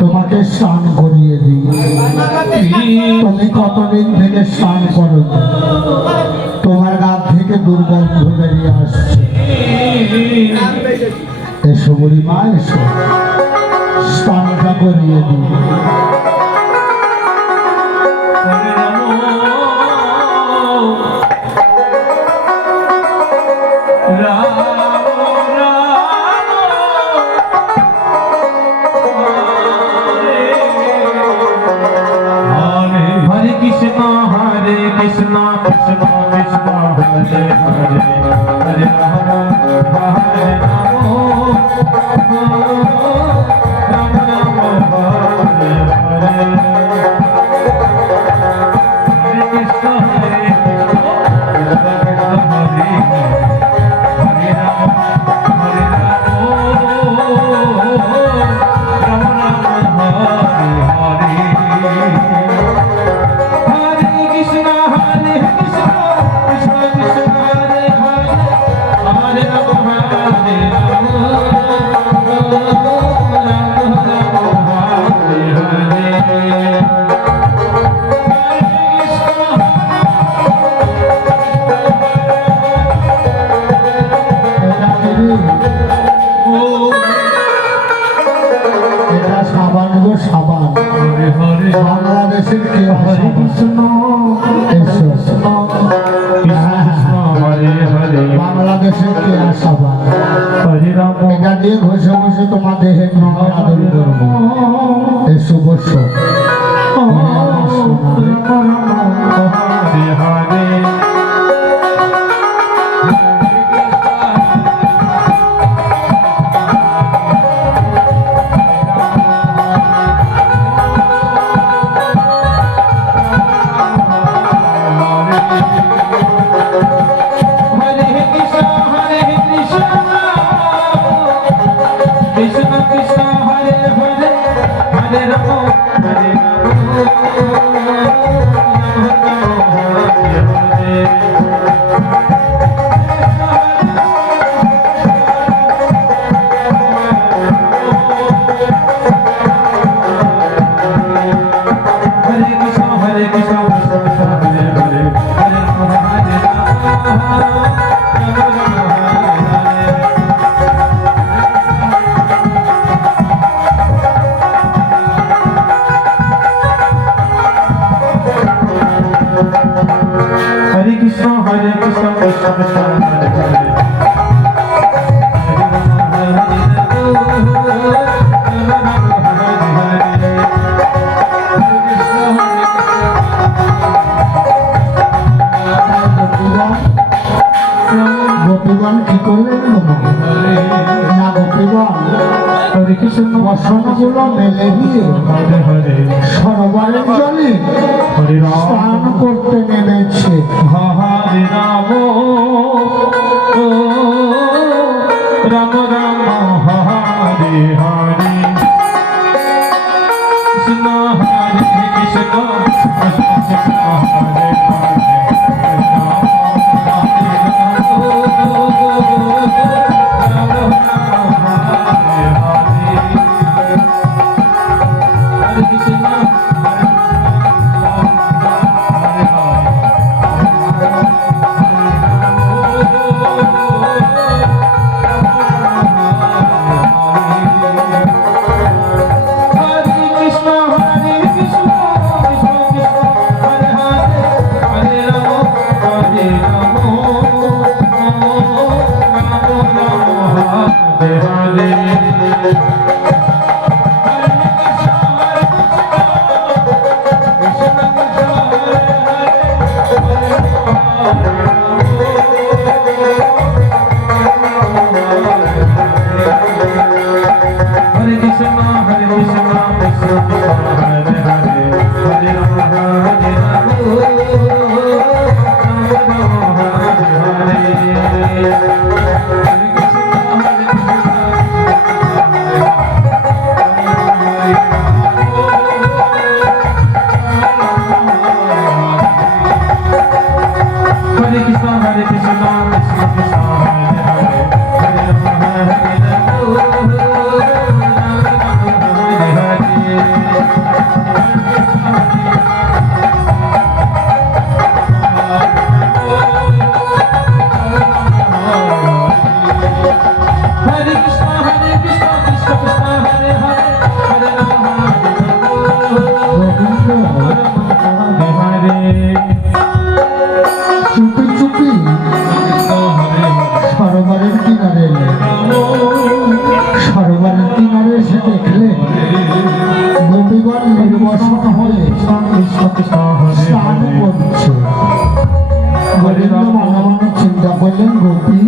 তোমাকে স্নান করিয়ে দিই। তুমি কতদিন থেকে স্নান করো, তোমার গা থেকে দুর্গন্ধ বেরিয়ে আসছে। এসো বুড়িমা, এসো, স্নানটা করিয়ে দিই। বাংলাদেশের কেয়া সাবান, এটা দিয়ে ঘষে ঘষে তোমার দেহের নোংরা আদর করবো। এসো বসো। Hare Krishna Krishna Krishna Hare Hare গোপীগণ কি করলেন না গোপীগণ Hare Krishna বসনগুলো মেলে দিয়ে Hare Hare সরোবরের জলে Hare স্নান Ram করতে নেমেছে। Hare Ram Ram Ram Hare Hare Krishna Hare Krishna Krishna Krishna Hare Hare চুপি চুপি সরোবরের কিনারে এলেন। সরোবরের কিনারে এসে দেখলেন গোপীগণ নির্বাসন হয়ে স্নান করছে। গোবিন্দ মনে মনে চিন্তা করলেন গোপী